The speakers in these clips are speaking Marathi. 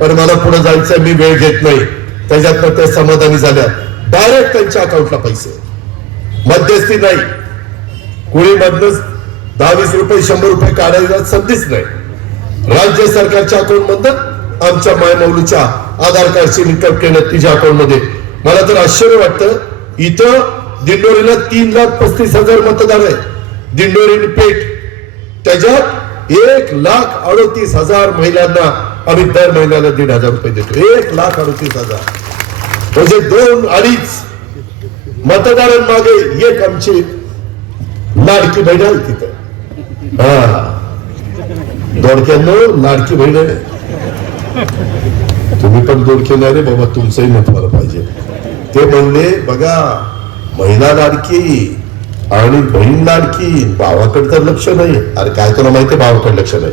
पण मला पुढे जायचं मी वेळ घेत नाही. त्याच्यातनं त्या समाधानी झाल्या. डायरेक्ट त्यांच्या अकाउंटला पैसे. मध्यस्थी नाही. कुणी मधनच दहावीस रुपये शंभर रुपये काढायला संधीच नाही. राज्य सरकारच्या अकाउंट मधनं आमच्या मायमौलीच्या आधार कार्डची लिंकअप केलं तिच्या अकाउंटमध्ये मला तर आश्चर्य वाटतं इथं दिंडोरीला तीन लाख पस्तीस हजार मतदार आहे दिंडोरी पेठ त्याच्यात एक लाख अडतीस हजार महिलांना आम्ही दर महिन्याला दीड हजार रुपये देतो. एक लाख अडतीस हजार. म्हणजे दोन अडीच मतदारांमागे एक आमची लाडकी बहिण आहे तिथं. हा. दोडक्यांनो लाडकी बहिण आहे. तुम्ही पण दोडके नाही रे बाबा तुमचंही मत मला पाहिजे. ते म्हणले बघा महिला लाडकी आणि बहीण लाडकी भावाकडे तर लक्ष नाही. अरे काय तुला माहिती भावाकडे लक्ष नाही.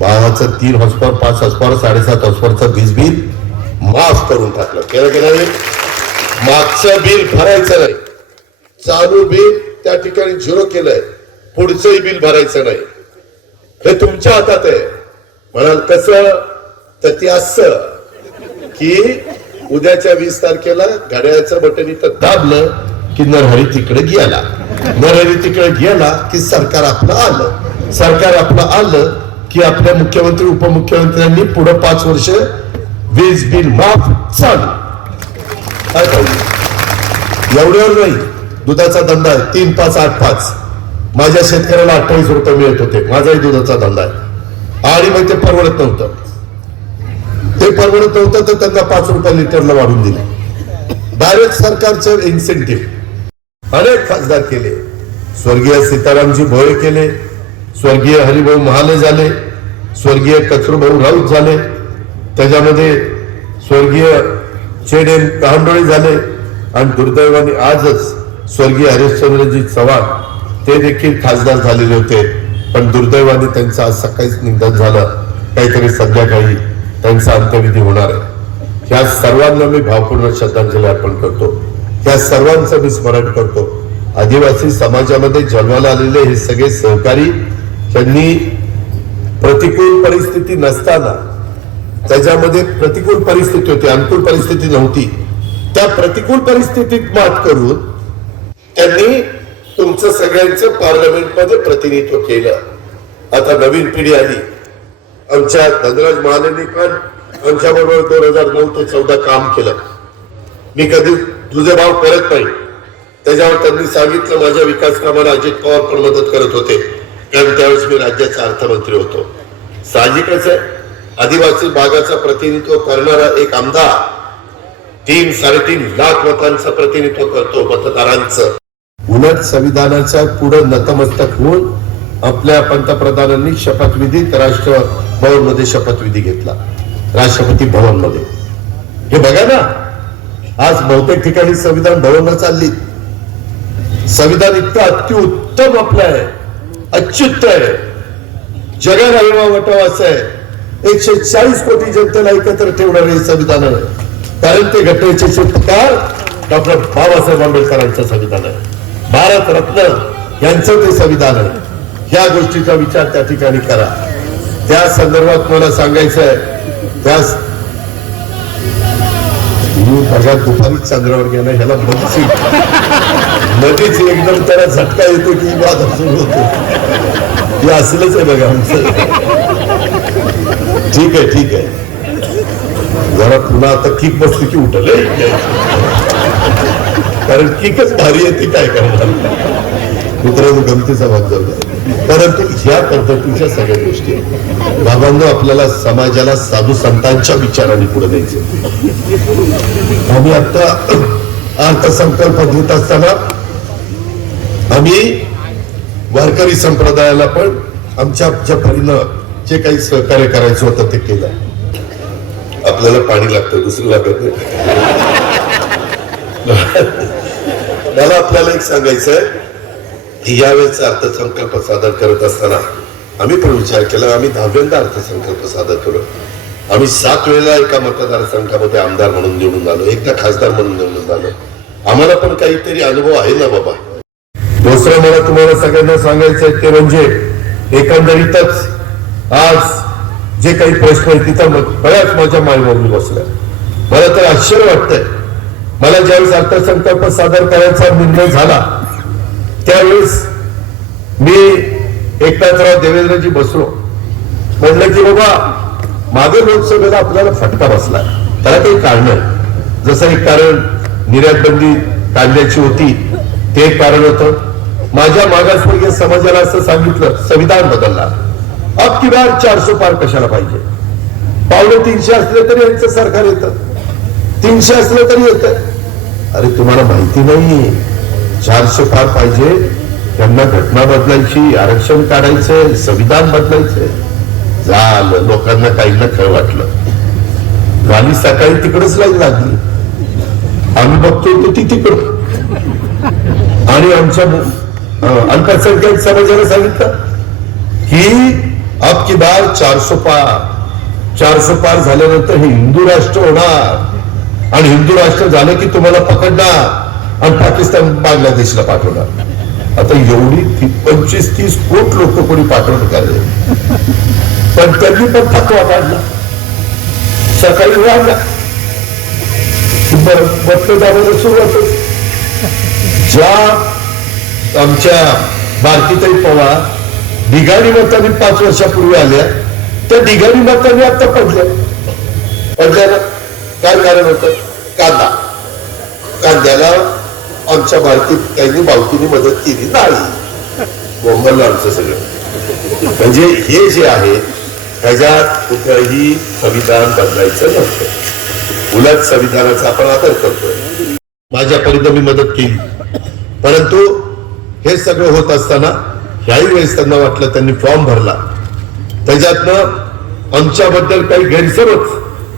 भावाचं तीन हॉस्पॉर पाच हॉस्पॉर साडेसात हॉस्पॉरचं वीज बिल माफ करून टाकलं. केलं की नाही? मागचं बिल भरायचं नाही. चालू बिल त्या ठिकाणी झिरो केलंय. पुढचंही बिल भरायचं नाही. हे तुमच्या हातात आहे. म्हणाल कसं? तर ते असं की उद्याच्या वीस तारखेला घड्याळाचं बटन इथं दाबलं की नरहरी तिकडे गेला. नरहरी तिकडे गेला की सरकार आपलं आलं. सरकार आपलं आलं की आपल्या मुख्यमंत्री उपमुख्यमंत्र्यांनी पुढे पाच वर्ष वीज बिल माफ चालू काय पाहिजे? एवढ्यावर नाही. दुधाचा धंदा आहे. तीन पाच आठ पाच. माझ्या शेतकऱ्याला अठ्ठावीस रुपये मिळत होते. माझाही दुधाचा धंदा आहे. आणि मग ते परवडत नव्हतं. ते परवडत नव्हतं तर त्यांना पाच रुपये लिटरला वाढून दिले. डायरेक्ट सरकारचे इन्सेंटिव्ह अनेक खासदार केले. स्वर्गीय सीतारामजी भोळे केले. स्वर्गीय हरिभाऊ महाले झाले स्वर्गीय कचरभाऊ राऊत झाले त्याच्यामध्ये स्वर्गीय चेडेन कहांडोळे झाले आणि दुर्दैवाने आजच स्वर्गीय हरिश्चंद्रजी चव्हाण ते देखील खासदार झालेले होते. पण दुर्दैवाने त्यांचं आज सकाळीच निधन झालं. काहीतरी संध्याकाळी त्यांचा अंत्यविधी होणार आहे. ह्या सर्वांना मी भावपूर्ण श्रद्धांजली अर्पण करतो. ह्या सर्वांचं मी स्मरण करतो. आदिवासी समाजामध्ये जन्माला आलेले हे सगळे सहकारी त्यांनी प्रतिकूल परिस्थिती नसताना त्याच्यामध्ये प्रतिकूल परिस्थिती होती अनुकूल परिस्थिती नव्हती. त्या प्रतिकूल परिस्थितीत मात करून त्यांनी तुमचं सगळ्यांचं पार्लमेंटमध्ये प्रतिनिधित्व केलं. आता नवीन पिढी आली. आमच्या धनराज महालेंनी पण आमच्या बरोबर दोन हजार नऊ ते चौदा काम केलं. मी कधी तुझे भाव करत नाही. त्याच्यावर त्यांनी सांगितलं माझ्या विकास कामाला अजित पवार पण मदत करत होते. कारण त्यावेळेस मी राज्याचा अर्थमंत्री होतो. साहजिकच आहे आदिवासी भागाचं प्रतिनिधित्व करणारा एक आमदार तीन साडेतीन लाख मतांचं प्रतिनिधित्व करतो मतदारांचं. उलट संविधानाच्या पुढे नतमस्तक होऊन आपल्या पंतप्रधानांनी शपथविधीत राष्ट्र भवनमध्ये शपथविधी घेतला. राष्ट्रपती भवनमध्ये हे बघा ना. आज बहुतेक ठिकाणी संविधान भवन चालली संविधान इतकं अत्युत्तम आपलं आहे. अच्युत आहे. जगात हलवा वटावा असं आहे. एकशे चाळीस कोटी जनतेला एकत्र ठेवणार हे संविधान आहे. कारण ते घटनेचे शिल्पकार डॉक्टर बाबासाहेब आंबेडकरांचं संविधान आहे. भारत रत्न यांचं ते संविधान आहे. ह्या गोष्टीचा विचार त्या ठिकाणी करा. त्या संदर्भात मला सांगायचं आहे त्या मी बघा दुपारीच चंद्रावर गेला ह्याला मनसी मधीच एकदम त्याला झटका येतो की वाद सुरू होतो. हे असलंच आहे बघा. आमचं ठीक आहे ठीक आहे. जरा पुन्हा आता किक बसली की उठल. कारण किकच भारी आहे ती काय करणार? मित्रांनो गमतीचा भाग जाऊ परंतु ह्या पद्धतीच्या सगळ्या गोष्टी आहेत. बाबांनो आपल्याला समाजाला साधू संतांच्या विचाराने पुढे द्यायचे आम्ही आता अर्थसंकल्प घेत असताना आम्ही वारकरी संप्रदायाला पण आमच्या आमच्या परीनं जे काही सहकार्य करायचं होतं ते केलं. आपल्याला पाणी लागतं दुसरं लागत नाही. मला आपल्याला एक सांगायचं आहे की यावेळेचा अर्थसंकल्प सादर करत असताना आम्ही पण विचार केला आम्ही दहाव्यांदा अर्थसंकल्प सादर करू. आम्ही सात वेळेला एका मतदारसंघामध्ये आमदार म्हणून निवडून आलो एकदा खासदार म्हणून निवडून आलो. आम्हाला पण काहीतरी अनुभव आहे ना बाबा? दुसरं मला तुम्हाला सगळ्यांना सांगायचं आहे ते म्हणजे एकंदरीतच आज जे काही प्रश्न आहेत तिथं बऱ्याच माझ्या मायबोली बसल्या. मला तर आश्चर्य वाटतंय. मला ज्यावेळेस अर्थसंकल्प सादर करायचा निर्णय झाला त्यावेळेस मी एकनाथराव देवेंद्रजी बसलो. म्हणलं की बाबा मागे लोकसभेला आपल्याला फटका बसला त्याला काही कारण जसं एक कारण निर्यात बंदी काढण्याची होती ते एक कारण होतं. माझ्या मागासवर्गीय समाजाला असं सांगितलं संविधान बदलला अब की बार चारशे पार कशाला पाहिजे? पावणे तीनशे असले तरी यांचं सरकार येतं. तीनशे असलं तरी येत. अरे तुम्हाला माहिती नाही चारशे पार पाहिजे त्यांना घटना बदलायची आरक्षण काढायचंय संविधान बदलायचंय झालं लोकांना काहींना खळ वाटलं. झाली सकाळी तिकडच लाईन लागली. आम्ही बघतोय ती तिकडं. आणि आमच्या अल्पसंख्याक समाजाला सांगितलं की आपकी बार चारशे पार चारशे पार झाल्यानंतर हे हिंदू राष्ट्र होणार. आणि हिंदू राष्ट्र झालं की तुम्हाला पकडणार आणि पाकिस्तान बांगलादेशला पाठवणार. आता एवढी पंचवीस तीस कोट लोक कोणी पाठवण काढले पण त्यांनी पण थकवा काढला. सकाळी वाढला मतदानाला सुरुवातच ज्या आमच्या भारतीताई पवार ढिगाणी मतांनी पाच वर्षापूर्वी आल्या. त्या ढिगाणी मतांनी आता पडल्या. पडल्या काय कारण होतं? कांदा. कांद्याला आमच्या भारतीत त्यांनी बावकीने मदत केली नाही. बोंबललं आमचं सगळं. म्हणजे हे जे आहे ह्याच्यात कुठंही संविधान बदलायचं नसतं. उलट संविधानाचा आपण आदर करतोय. माझ्या मी मदत केली. परंतु हे सगळं होत असताना ह्याही वेळेस त्यांना वाटलं त्यांनी फॉर्म भरला. त्याच्यातनं आमच्याबद्दल काही गैरसमज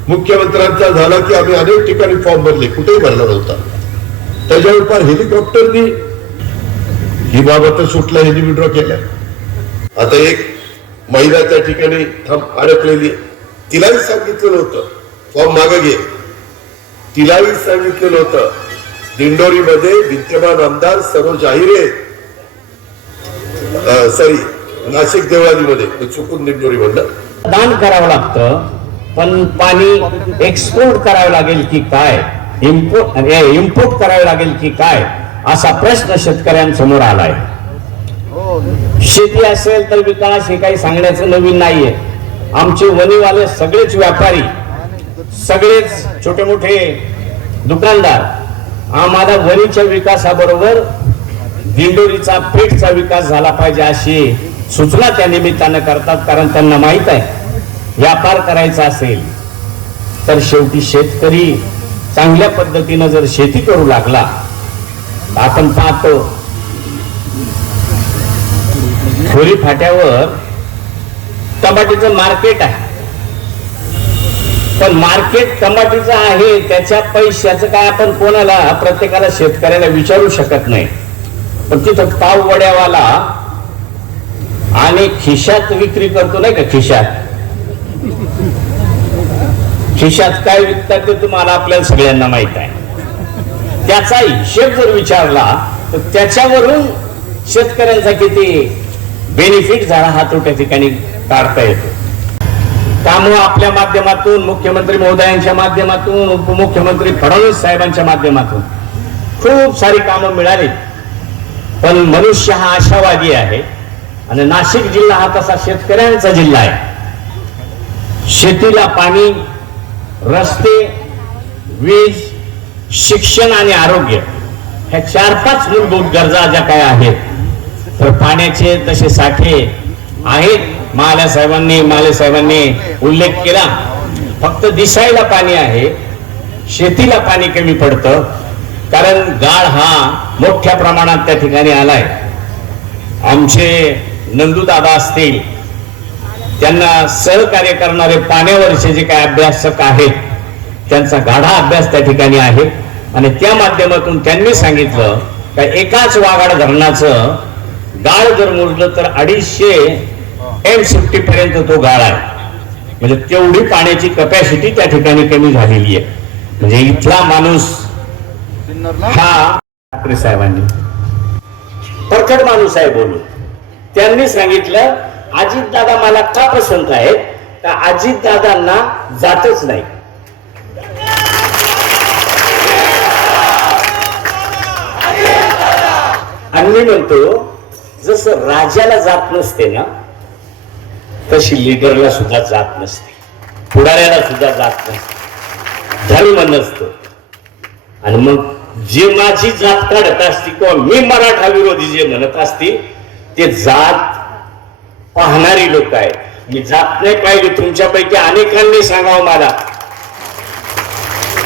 मुख्यमंत्र्यांचा झाला की आम्ही अनेक ठिकाणी फॉर्म भरले कुठेही भरला नव्हता. त्याच्यावर फार हेलिकॉप्टरनी ही बाबत सुटला ह्यांनी विड्रॉ केलाय आता एक महिला त्या ठिकाणी थांब अडकलेली तिलाही सांगितलेलं होतं फॉर्म मागे घे. तिलाही सांगितलेलं होतं दिंडोरीमध्ये विद्यमान आमदार सरोज आहिरे सॉरी नाशिक देवळालीमध्ये चुकून निमजोरी म्हणलं दान करावं लागतं पण पाणी एक्सपोर्ट करावं लागेल की काय? इम्पोर्ट इम्पोर्ट करावं लागेल की काय? असा प्रश्न शेतकऱ्यांसमोर आलाय. शेती असेल तर विकास हे काही सांगण्याचं नवीन नाहीये. आमचे वनीवाले सगळेच व्यापारी सगळेच छोटे मोठे दुकानदार आम्हाला वनीच्या विकासाबरोबर दिंडोरीचा पेठचा विकास झाला पाहिजे अशी सूचना त्या निमित्तानं करतात कारण त्यांना माहीत आहे व्यापार करायचा असेल तर शेवटी शेतकरी चांगल्या पद्धतीनं जर शेती करू लागला आपण पाहतो खोरी फाट्यावर टमाटीचं मार्केट आहे. पण मार्केट टमाटीचं आहे त्याच्या पैशाचं काय आपण कोणाला प्रत्येकाला शेतकऱ्याला विचारू शकत नाही. पण तिथं पाव वड्यावाला आणि खिशात विक्री करतो नाही का खिशात? खिशात काय विकतात ते तुम्हाला आपल्याला सगळ्यांना माहीत आहे. त्याचा हिशेब जर विचारला तर त्याच्यावरून शेतकऱ्यांचा किती बेनिफिट झाला हा तो त्या ठिकाणी काढता येतो. त्यामुळं आपल्या माध्यमातून मुख्यमंत्री महोदयांच्या माध्यमातून उपमुख्यमंत्री फडणवीस साहेबांच्या माध्यमातून खूप सारी कामं मिळाली. पण मनुष्य हा आशावादी आहे. आणि नाशिक जिल्हा हा तसा शेतकऱ्यांचा जिल्हा आहे. शेतीला पाणी रस्ते वीज शिक्षण आणि आरोग्य ह्या चार पाच मूलभूत गरजा ज्या काय आहेत तर पाण्याचे तसे साठे आहेत. माल्या साहेबांनी माले साहेबांनी उल्लेख केला. फक्त दिसायला पाणी आहे शेतीला पाणी कमी पडतं. कारण गाळ हा मोठ्या प्रमाणात त्या ठिकाणी आलाय. आमचे नंदूदादा असतील त्यांना सहकार्य करणारे पाण्यावरचे जे काही अभ्यासक आहेत त्यांचा गाढा अभ्यास त्या ठिकाणी आहे. आणि त्या माध्यमातून त्यांनी सांगितलं का एकाच वाघाड धरणाचं गाळ जर मोजलं तर अडीचशे एम सिफ्टी पर्यंत तो गाळ आहे. म्हणजे तेवढी पाण्याची कपॅसिटी त्या ठिकाणी कमी झालेली आहे. म्हणजे इथला माणूस हा ठाकरे साहेबांनी. परखड माणूस आहे बोलून. त्यांनी सांगितलं अजित दादा मला का पसंत आहेत? तर अजित दादांना जातच नाही. आणि मी म्हणतो जसं राजाला जात नसते ना तशी लिडरला सुद्धा जात नसते. पुढाऱ्याला सुद्धा जात नसते. धर्म नसतो. आणि मग जे माझी जात काढत असती किंवा मी मराठा विरोधी जे म्हणत असती ते जात पाहणारी लोक आहेत. मी जात नाही पाहिजे तुमच्यापैकी अनेकांनी सांगावं मला.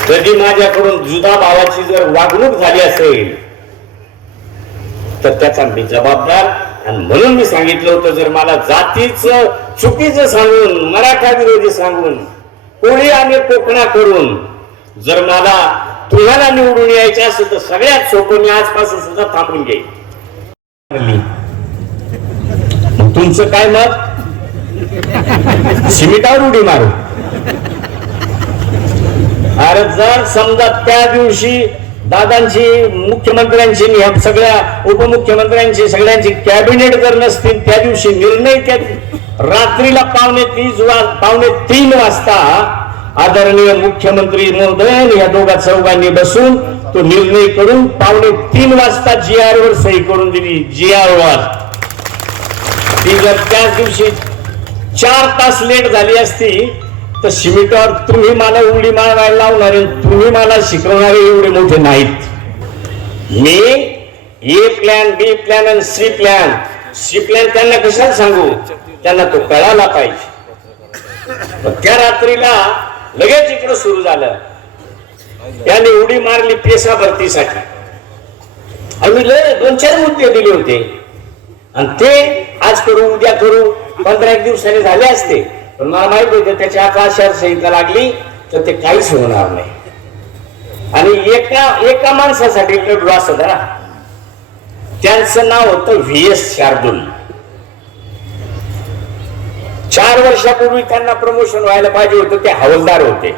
कधी माझ्याकडून जुदा भावाची जर वागणूक झाली असेल तर त्याचा मी जबाबदार आणि म्हणून मी सांगितलं होतं जर मला जातीच चुकीचं सांगून मराठा विरोधी सांगून कोळी आणि कोकणा करून जर मला तुम्हाला निवडून यायचे असेल तर सगळ्यात सोपं मी आजपासून सुद्धा थांबून घेईन. तुमचं काय मत? सिमिटावर उडी मारू. अरे जर समजा त्या दिवशी दादांची मुख्यमंत्र्यांची ह्या सगळ्या उपमुख्यमंत्र्यांची सगळ्यांची कॅबिनेट जर नसतील त्या दिवशी निर्णय त्या रात्रीला पावणे तीस वा पावणे तीन वाजता आदरणीय मुख्यमंत्री महोदय या दोघा चौघांनी बसून तो निर्णय करून पावणे तीन वाजता जी आर वर सही करून दिली. जी आर वर. ती जर त्याच दिवशी चार तास लेट झाली असती तर सिमेंटवर तुम्ही मला उडी मारायला लावणारे तुम्ही मला शिकवणारे एवढे मोठे नाहीत. मी ए प्लॅन बी प्लॅन आणि सी प्लॅन सी प्लॅन त्यांना कशाला सांगू? त्यांना तो कळायला पाहिजे. त्या रात्रीला लगेच इकडं सुरू झालं. त्याने उडी मारली पेसा भरतीसाठी. आम्ही लय दोन चार मुद्दे दिले होते. आणि ते आज करू उद्या करू पंधरा एक दिवसाने झाले असते. पण मला माहीत होतं त्याच्या आता संहिता लागली तर ते काहीच होणार नाही. आणि एका एका माणसासाठी लढलो असं जरा त्यांचं नाव होतं व्ही एस शार्दुल. चार वर्षापूर्वी त्यांना प्रमोशन व्हायला पाहिजे होतं ते हवलदार होते.